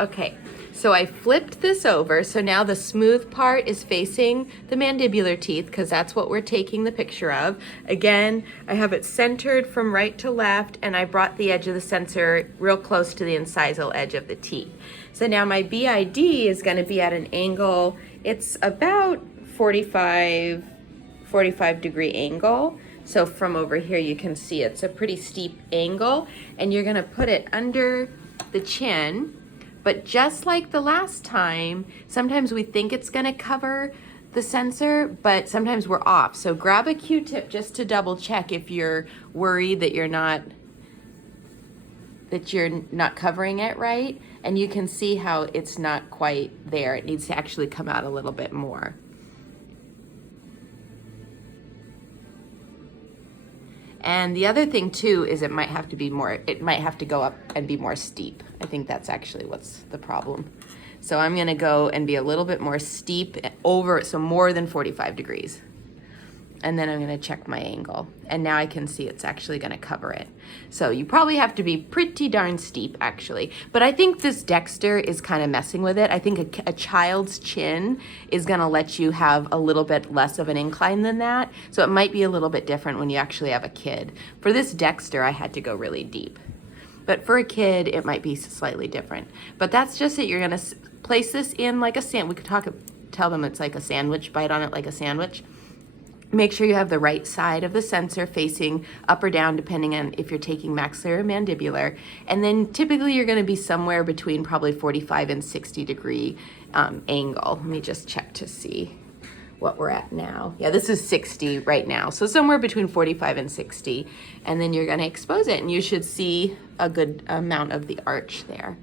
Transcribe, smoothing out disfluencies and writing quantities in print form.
Okay, so I flipped this over, so now the smooth part is facing the mandibular teeth because that's what we're taking the picture of. Again, I have it centered from right to left, and I brought the edge of the sensor real close to the incisal edge of the teeth. So now my BID is going to be at an angle, it's about 45 degree angle. So from over here you can see it's a pretty steep angle, and you're going to put it under the chin. But just like the last time, sometimes we think it's gonna cover the sensor, but sometimes we're off. So grab a Q-tip just to double check if you're worried that you're not covering it right. And you can see how it's not quite there. It needs to actually come out a little bit more. And the other thing too is it might have to go up and be more steep. I think that's actually what's the problem. So I'm gonna go and be a little bit more steep over, so more than 45 degrees. And then I'm gonna check my angle. And now I can see it's actually gonna cover it. So you probably have to be pretty darn steep actually. But I think this Dexter is kind of messing with it. I think a child's chin is gonna let you have a little bit less of an incline than that. So it might be a little bit different when you actually have a kid. For this Dexter, I had to go really deep. But for a kid, it might be slightly different. But that's just it. You're gonna place this in like a sandwich. We could tell them it's like a sandwich, bite on it like a sandwich. Make sure you have the right side of the sensor facing up or down, depending on if you're taking maxillary or mandibular. And then typically you're gonna be somewhere between probably 45 and 60 degree angle. Let me just check to see what we're at now. Yeah, this is 60 right now. So somewhere between 45 and 60. And then you're gonna expose it and you should see a good amount of the arch there.